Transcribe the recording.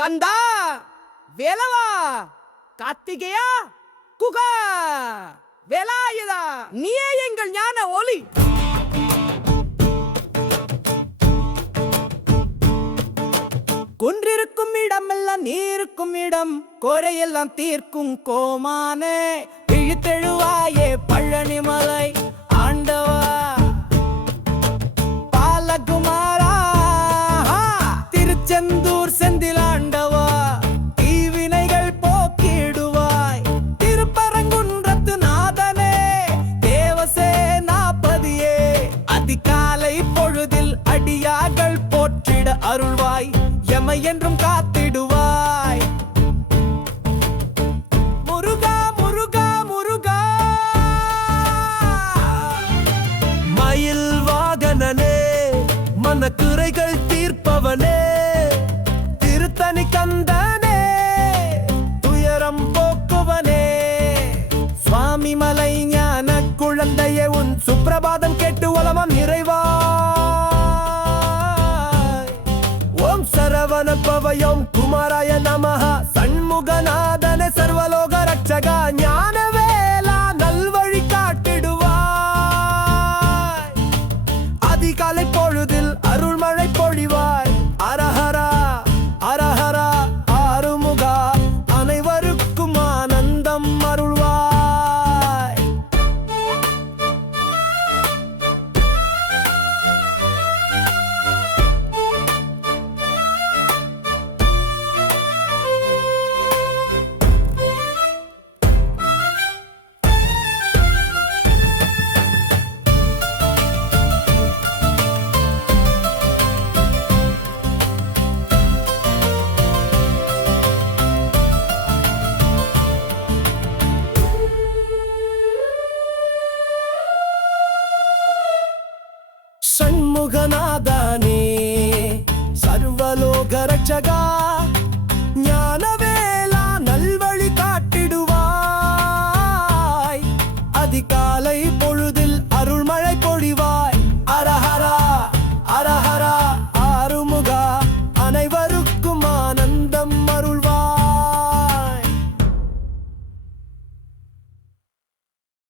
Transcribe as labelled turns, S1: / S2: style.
S1: கந்தா வேலவா கார்த்திகேயா குகா வேலாயுதா நீயே எங்கள் ஞான ஒளி. குன்றிருக்கும் இடமெல்லாம் நீருக்கும் இடம் கோரையெல்லாம் தீர்க்கும் கோமானே. இழுத்தெழுவாயே பழனிமலை ஆண்டவா. பாலகுமாரா திருச்செந்தூர் செந்தில அதிகாலை பொழுதில் அடியார்கள் போற்றிட அருள்வாய். எமை என்றும் காத்திடுவாய். முருகா முருகா முருகா.
S2: மயில் வாகனனே மனக்குறைகள் தீர்ப்பவனே. திருத்தணி கந்தனே துயரம் போக்குவனே.
S1: சுவாமி மலை ஞான குழந்தையே உன் சுப்பிரபாதம் கேட்டு
S2: ஓம் சரவண பவயோம் குமாராய நமஹ சண்முகநாத సర్వలోక రక్షగా